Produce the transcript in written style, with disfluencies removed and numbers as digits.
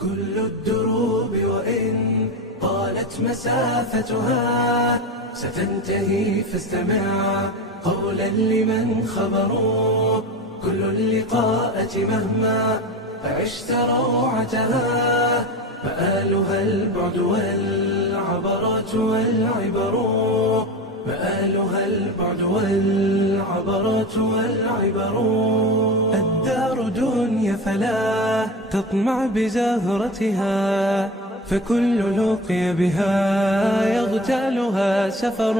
كل الدروب وإن طالت مسافتها ستنتهي، فاستمع قولا لمن خبروا. كل اللقاءات مهما عشت روعتها مآلها البعد والعبرات والعبر، مآلها البعد والعبرات والعبر. الدار دنيا فلا تطمع بزهرتها، فكل لقي بها يغتالها سفر.